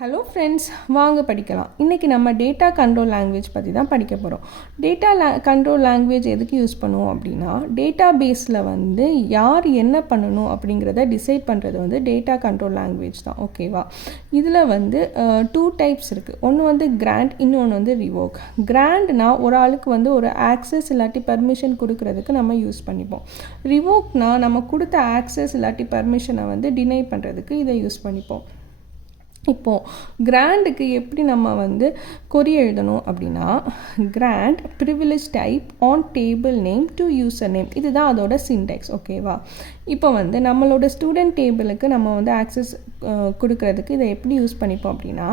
Hello friends, வாங்க படிக்கலாம். இன்றைக்கி நம்ம டேட்டா கண்ட்ரோல் லாங்குவேஜ் பற்றி தான் படிக்க போகிறோம். டேட்டா கண்ட்ரோல் லாங்குவேஜ் எதுக்கு யூஸ் பண்ணுவோம் அப்படின்னா, டேட்டா பேஸில் யார் என்ன பண்ணணும் அப்படிங்கிறத டிசைட் பண்ணுறது டேட்டா கண்ட்ரோல் லாங்குவேஜ் தான். ஓகேவா? இதில் 2 டைப்ஸ் இருக்குது. ஒன்று கிராண்ட், இன்னொன்று ரிவோக். கிராண்ட்னா ஒரு ஆளுக்கு ஒரு ஆக்சஸ் இல்லாட்டி பர்மிஷன் கொடுக்கறதுக்கு நம்ம யூஸ் பண்ணிப்போம். ரிவோக்னா நம்ம கொடுத்த ஆக்சஸ் இல்லாட்டி பர்மிஷனை டினை பண்ணுறதுக்கு இதை யூஸ் பண்ணிப்போம். இப்போது கிராண்டுக்கு எப்படி நம்ம கொரி எழுதணும் அப்படின்னா, grant privilege type on table name to user name, இதுதான் அதோட சின்டெக்ஸ். ஓகேவா? இப்போ நம்மளோட ஸ்டூடெண்ட் டேபிளுக்கு நம்ம ஆக்சஸ் கொடுக்கறதுக்கு இதை எப்படி யூஸ் பண்ணிப்போம் அப்படின்னா,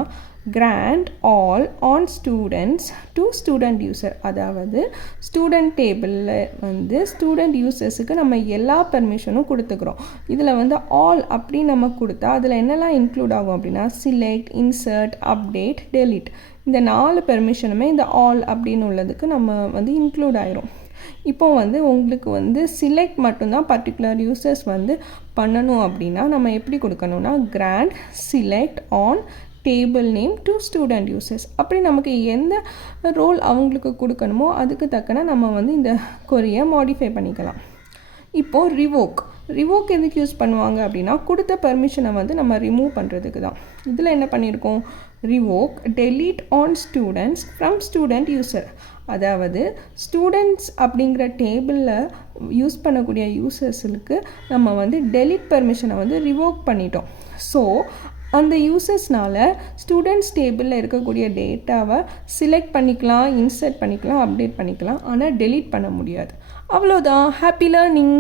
grant all on students to student user. அதாவது ஸ்டூடெண்ட் டேபிளில் ஸ்டூடெண்ட் யூசர்ஸுக்கு நம்ம எல்லா பெர்மிஷனும் கொடுத்துக்கிறோம். இதில் ஆல் அப்படின்னு நம்ம கொடுத்தா அதில் என்னெல்லாம் இன்க்ளூட் ஆகும் அப்படின்னா, சிலெக்ட், இன்சர்ட், அப்டேட், டெலிட். இந்த 4 பெர்மிஷனுமே இந்த ஆல் அப்படின்னு உள்ளதுக்கு நம்ம இன்க்ளூட் ஆயிரும். இப்போ உங்களுக்கு சிலெக்ட் மட்டும்தான் பர்டிகுலர் யூசர்ஸ் பண்ணணும் அப்படின்னா நம்ம எப்படி கொடுக்கணும்னா, grant select on table name to student users. அப்படி நமக்கு எந்த ரோல் அவங்களுக்கு கொடுக்கணுமோ அதுக்கு தக்கன நம்ம இந்த கொரியை மாடிஃபை பண்ணிக்கலாம். இப்போது ரிவோக் எதுக்கு யூஸ் பண்ணுவாங்க அப்படின்னா, கொடுத்த பெர்மிஷனை நம்ம ரிமூவ் பண்ணுறதுக்கு தான். இதில் என்ன பண்ணியிருக்கோம், revoke delete on students from student user. அதாவது ஸ்டூடெண்ட்ஸ் அப்படிங்கிற டேபிளில் யூஸ் பண்ணக்கூடிய யூசர்ஸுக்கு நம்ம டெலீட் பெர்மிஷனை ரிவோக் பண்ணிட்டோம். ஸோ அந்த யூசர்ஸ்னால் ஸ்டூடெண்ட்ஸ் டேபிளில் இருக்கக்கூடிய டேட்டாவை சிலெக்ட் பண்ணிக்கலாம், இன்சர்ட் பண்ணிக்கலாம், அப்டேட் பண்ணிக்கலாம், ஆனால் டெலீட் பண்ண முடியாது. அவ்வளோதான். Happy learning.